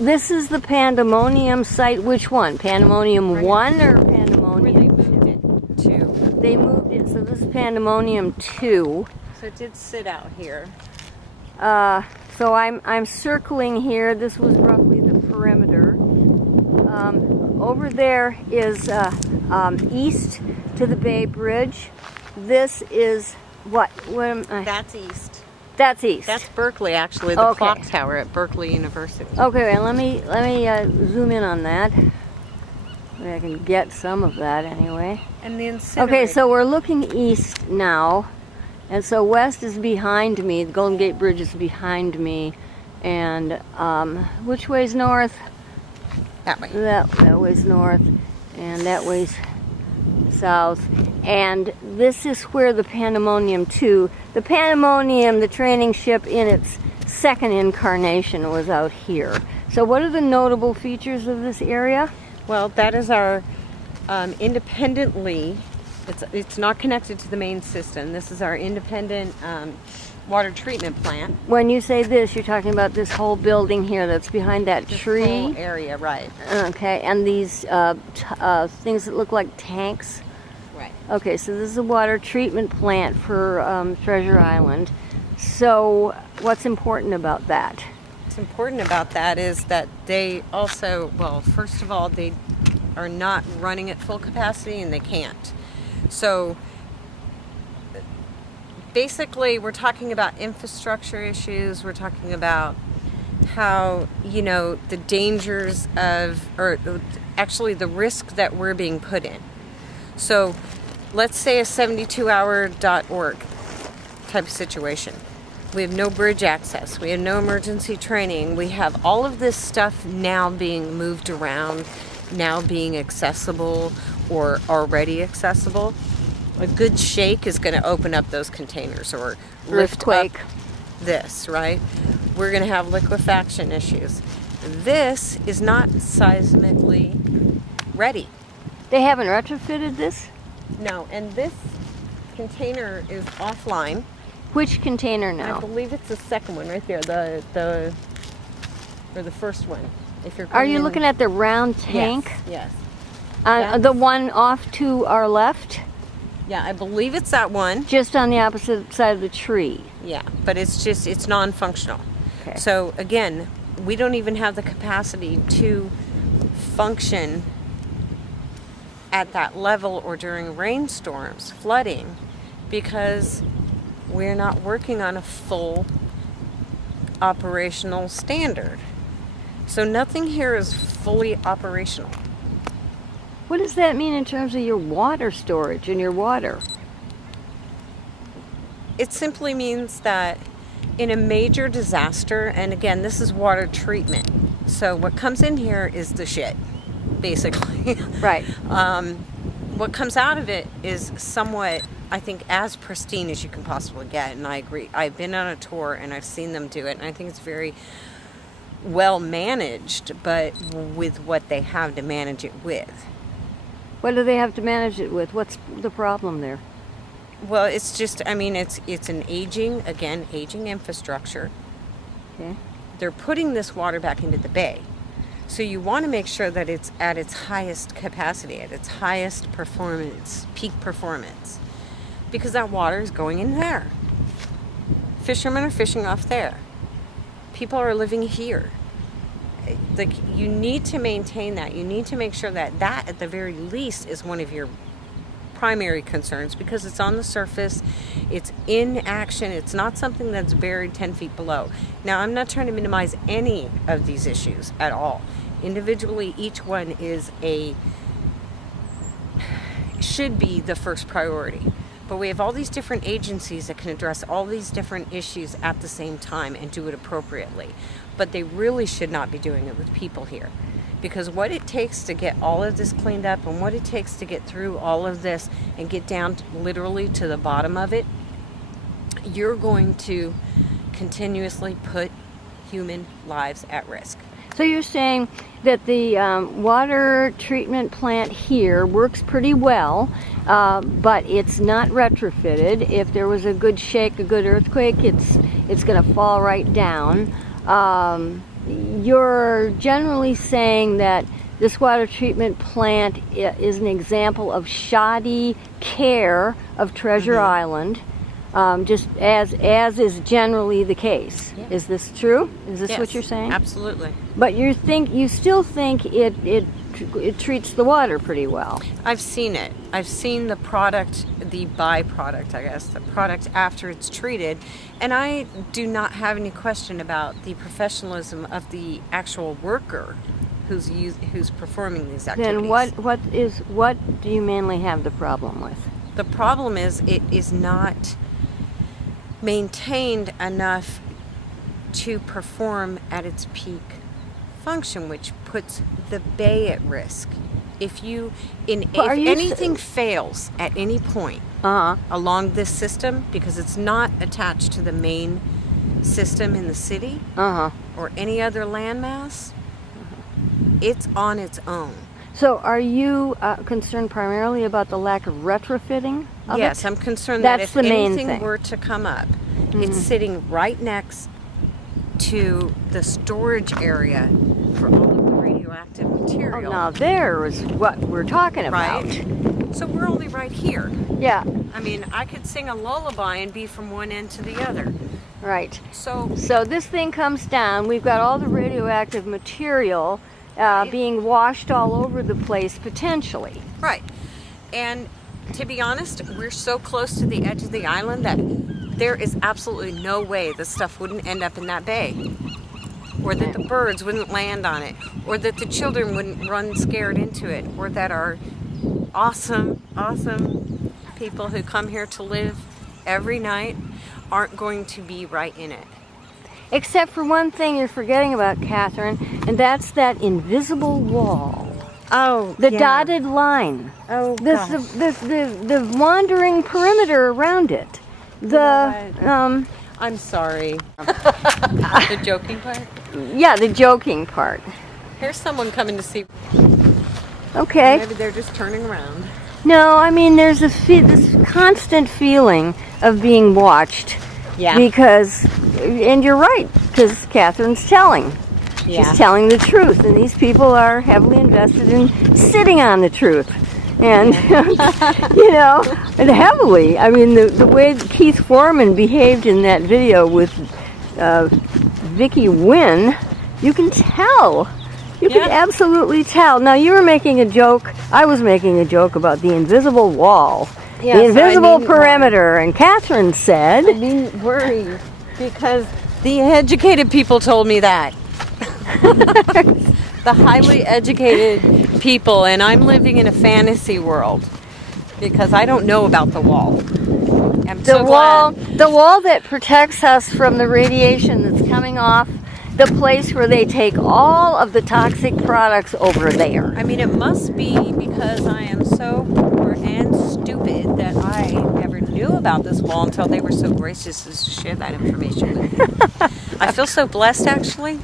this is the Pandemonium site. Which one? Pandemonium 1 or Pandemonium Where they moved it to. They moved it, so this is Pandemonium 2. So it did sit out here. So I'm circling here. This was roughly the perimeter. Over there is east to the Bay Bridge. This is what? That's east. That's east. That's Berkeley, actually, the Okay. clock tower at Berkeley University. Okay, and let me zoom in on that. Maybe I can get some of that anyway. And the incinerator. Okay, so we're looking east now, and so west is behind me. The Golden Gate Bridge is behind me, and which way's north? That way. That way's north, and that way's south. And this is where the Pandemonium 2, the Pandemonium, the training ship in its second incarnation, was out here. So what are the notable features of this area? Well, that is our independently, it's not connected to the main system. This is our independent water treatment plant. When you say this, you're talking about this whole building here that's behind that This tree? whole area, right. Okay, and these things that look like tanks? Right. Okay, so this is a water treatment plant for Treasure Island. So what's important about that? What's important about that is that they also, well, first of all, they are not running at full capacity and they can't. So basically, we're talking about infrastructure issues. We're talking about how, the dangers of, or actually the risk that we're being put in. So let's say a 72hour.org type of situation. We have no bridge access. We have no emergency training. We have all of this stuff now being moved around, now being accessible or already accessible. A good shake is going to open up those containers or lift up this, right? We're going to have liquefaction issues. This is not seismically ready. They haven't retrofitted this? No, and this container is offline. Which container I now? believe it's the second one right there, or the first one. If you're Are you looking at the round tank? Yes. The one off to our left? Yeah, I believe it's that one. Just on the opposite side of the tree. Yeah, but it's non-functional. Okay. So again, we don't even have the capacity to function at that level or during rainstorms, flooding, because we're not working on a full operational standard. So nothing here is fully operational. What does that mean in terms of your water storage and your water? It simply means that in a major disaster, and again, this is water treatment. So what comes in here is the shit, basically. Right. What comes out of it is somewhat, I think, as pristine as you can possibly get, and I agree. I've been on a tour and I've seen them do it, and I think it's very well managed, but with what they have to manage it with. What do they have to manage it with? What's the problem there? Well, it's just, it's an aging infrastructure. Okay. They're putting this water back into the bay. So you want to make sure that it's at its highest capacity, at its highest performance, peak performance. Because that water is going in there. Fishermen are fishing off there. People are living here. Like, you need to maintain that. You need to make sure that at the very least is one of your primary concerns, because it's on the surface, it's in action, it's not something that's buried 10 feet below. Now, I'm not trying to minimize any of these issues at all. Individually, each one should be the first priority. But we have all these different agencies that can address all these different issues at the same time and do it appropriately. But they really should not be doing it with people here. Because what it takes to get all of this cleaned up and what it takes to get through all of this and get down literally to the bottom of it, you're going to continuously put human lives at risk. So you're saying that the water treatment plant here works pretty well, but it's not retrofitted. If there was a good shake, a good earthquake, it's going to fall right down. you're generally saying that this water treatment plant is an example of shoddy care of Treasure Island, just as is generally the case. Yeah. Is this true? Is this Yes, what you're saying? absolutely. But you still think it treats the water pretty well. I've seen it. I've seen the product, the byproduct, I guess, the product after it's treated, and I do not have any question about the professionalism of the actual worker who's performing these activities. Then what do you mainly have the problem with? The problem is it is not maintained enough to perform at its peak function, which puts the bay at risk. If anything fails at any point along this system, because it's not attached to the main system in the city or any other landmass, it's on its own. So are you concerned primarily about the lack of retrofitting of Yes, it? I'm concerned That's that if the main anything thing. were to come up, it's sitting right next to the storage area for all of the radioactive Oh, material. now there is what we're talking about. Right? So we're only right here. Yeah, I mean, I could sing a lullaby and be from one end to the other. right. So this thing comes down. We've got all the radioactive material Right. being washed all over the place potentially. right. And to be honest, we're so close to the edge of the island that there is absolutely no way the stuff wouldn't end up in that bay. Or that the birds wouldn't land on it. Or that the children wouldn't run scared into it. Or that our awesome people who come here to live every night aren't going to be right in it. Except for one thing you're forgetting about, Catherine, and that's that invisible wall. Oh, The dotted line. Oh, The wandering perimeter around it. I'm sorry. The joking part? The joking part. Here's someone coming to see. Okay. Maybe they're just turning around. No, I mean there's this constant feeling of being watched. Yeah. Because, and you're right, because Catherine's telling. Yeah. She's telling the truth, and these people are heavily invested in sitting on the truth. And, and heavily. I mean, the way Keith Foreman behaved in that video with Vicky Wynn, you can tell. You can absolutely tell. Now, you were making a joke. I was making a joke about the invisible wall. Yes, the invisible I mean, perimeter. And Catherine said... I mean, worry, because the educated people told me that. The highly educated people, and I'm living in a fantasy world because I don't know about the wall. I'm so glad. The wall that protects us from the radiation that's coming off the place where they take all of the toxic products over there. I mean, it must be because I am so poor and stupid that I never knew about this wall until they were so gracious as to share that information with me. I feel so blessed, actually.